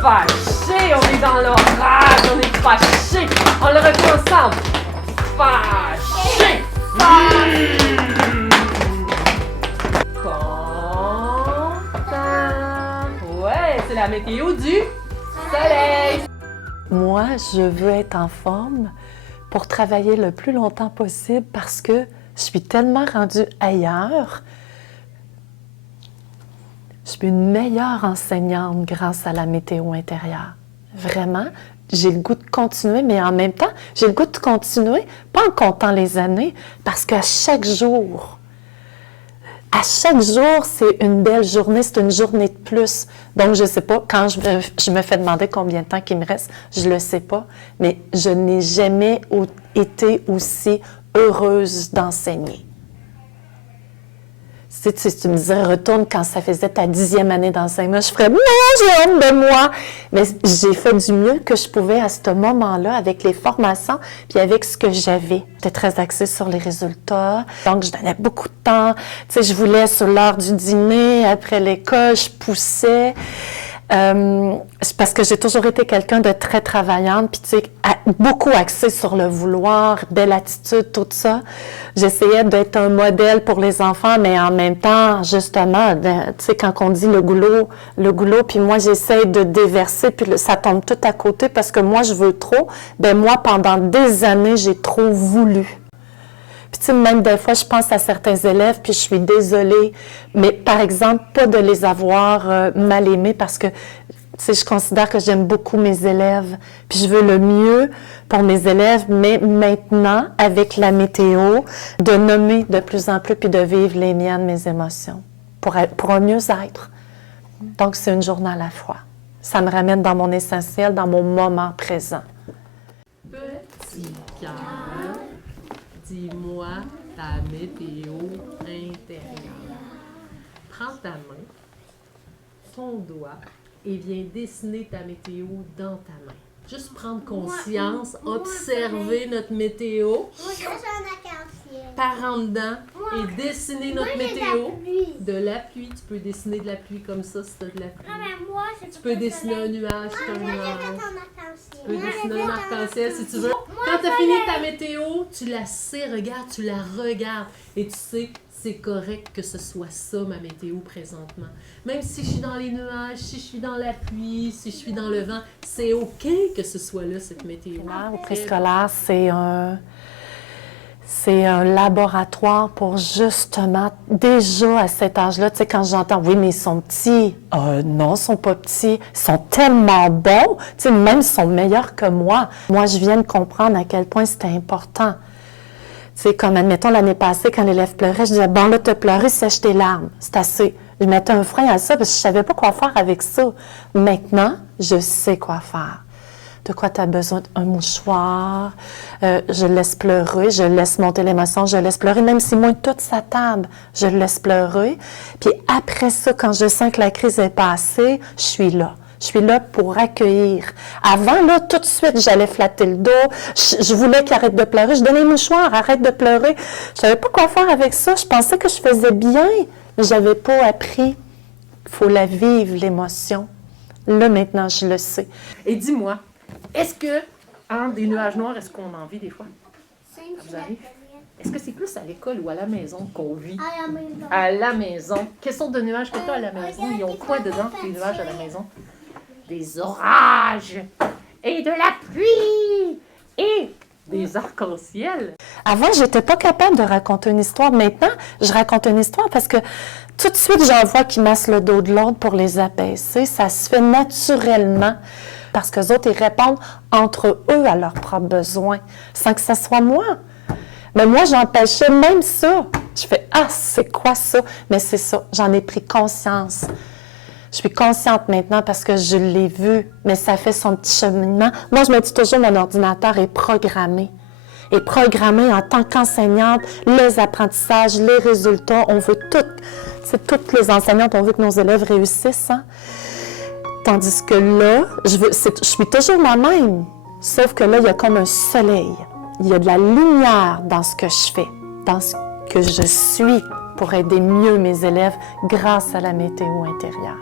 fâché, on est dans l'orage, on est fâché. On le refait ensemble. Fâché. Content. Ouais, c'est la météo du soleil. Moi, je veux être en forme pour travailler le plus longtemps possible parce que je suis tellement rendue ailleurs. Je suis une meilleure enseignante grâce à la météo intérieure. Vraiment, j'ai le goût de continuer, mais en même temps, j'ai le goût de continuer, pas en comptant les années, parce qu'à chaque jour, c'est une belle journée, c'est une journée de plus. Donc, je ne sais pas, quand je me fais demander combien de temps il me reste, je ne le sais pas, mais je n'ai jamais été aussi heureuse d'enseigner. Si tu me disais, retourne quand ça faisait ta 10e année d'enseignement, je ferais, non, j'ai honte de moi. Mais j'ai fait du mieux que je pouvais à ce moment-là avec les formations puis avec ce que j'avais. J'étais très axée sur les résultats. Donc, je donnais beaucoup de temps. Tu sais, je voulais sur l'heure du dîner, après l'école, je poussais. Parce que j'ai toujours été quelqu'un de très travaillante, puis tu sais, beaucoup axée sur le vouloir, belle attitude, tout ça. J'essayais d'être un modèle pour les enfants, mais en même temps, justement, tu sais, quand on dit le goulot, puis moi, j'essaie de déverser, puis ça tombe tout à côté parce que moi, je veux trop. Ben moi, pendant des années, j'ai trop voulu. Puis tu sais, même des fois, je pense à certains élèves, puis je suis désolée, mais par exemple, pas de les avoir mal aimés parce que, tu sais, je considère que j'aime beaucoup mes élèves, puis je veux le mieux pour mes élèves, mais maintenant, avec la météo, de nommer de plus en plus, puis de vivre les miennes, mes émotions, pour un mieux-être. Donc, c'est une journée à la fois. Ça me ramène dans mon essentiel, dans mon moment présent. Petit cœur. Dis-moi ta météo intérieure. Prends ta main, ton doigt, et viens dessiner ta météo dans ta main. Juste prendre conscience, observer notre météo, Moi, je suis en arc-en-ciel. par en dedans, et dessiner notre Moi, j'ai de la météo. pluie. De la pluie, tu peux dessiner de la pluie comme ça si tu as de la pluie. Non, mais moi, c'est Tu peux dessiner un nuage, c'est un Moi, j'ai nuage. fait en arc-en-ciel. Tu peux dessiner un arc-en-ciel si tu veux. Moi, Quand tu as je fini voulais- ta météo, tu la sais, regarde, tu la regardes et tu sais, c'est correct que ce soit ça ma météo présentement. Même si je suis dans les nuages, si je suis dans la pluie, si je suis dans le vent, c'est OK que ce soit là, cette météo. Au préscolaire, c'est un laboratoire pour justement, déjà à cet âge-là, tu sais, quand j'entends « oui, mais ils sont petits », non, ils sont pas petits, ils sont tellement bons, tu sais, même ils sont meilleurs que moi. Moi, je viens de comprendre à quel point c'était important. Tu sais, comme, admettons, l'année passée, quand l'élève pleurait, je disais « bon, là, t'as pleuré, sèche tes larmes, c'est assez ». Je mettais un frein à ça parce que je savais pas quoi faire avec ça. Maintenant, je sais quoi faire. De quoi tu as besoin? Un mouchoir, je laisse pleurer, je laisse monter l'émotion, je laisse pleurer, même si moi, toute sa table, je le laisse pleurer. Puis après ça, quand je sens que la crise est passée, je suis là. Je suis là pour accueillir. Avant, là, tout de suite, j'allais flatter le dos. Je voulais qu'il arrête de pleurer. Je donnais le mouchoir, arrête de pleurer. Je savais pas quoi faire avec ça. Je pensais que je faisais bien, mais j'avais pas appris. Il faut la vivre, l'émotion. Là, maintenant, je le sais. Et dis-moi, est-ce que, des nuages noirs, est-ce qu'on en vit des fois? vous arrive? Est-ce que c'est plus à l'école ou à la maison qu'on vit? À la maison. À la maison. Quelle sorte de nuages que tu as à la maison? Ils ont quoi dedans, les nuages à la maison? Des orages et de la pluie et des arcs-en-ciel. Avant, j'étais pas capable de raconter une histoire. Maintenant, je raconte une histoire parce que tout de suite, j'en vois qui massent le dos de l'autre pour les abaisser. Ça se fait naturellement parce que les autres, ils répondent entre eux à leurs propres besoins sans que ça soit moi. Mais moi, j'empêchais même ça. Je fais « Ah, c'est quoi ça? » Mais c'est ça, j'en ai pris conscience. Je suis consciente maintenant parce que je l'ai vu, mais ça fait son petit cheminement. Moi, je me dis toujours, mon ordinateur est programmé. Et programmé en tant qu'enseignante, les apprentissages, les résultats, on veut toutes les enseignantes, on veut que nos élèves réussissent. Hein? Tandis que là, je suis toujours moi-même, sauf que là, il y a comme un soleil. Il y a de la lumière dans ce que je fais, dans ce que je suis pour aider mieux mes élèves grâce à la météo intérieure.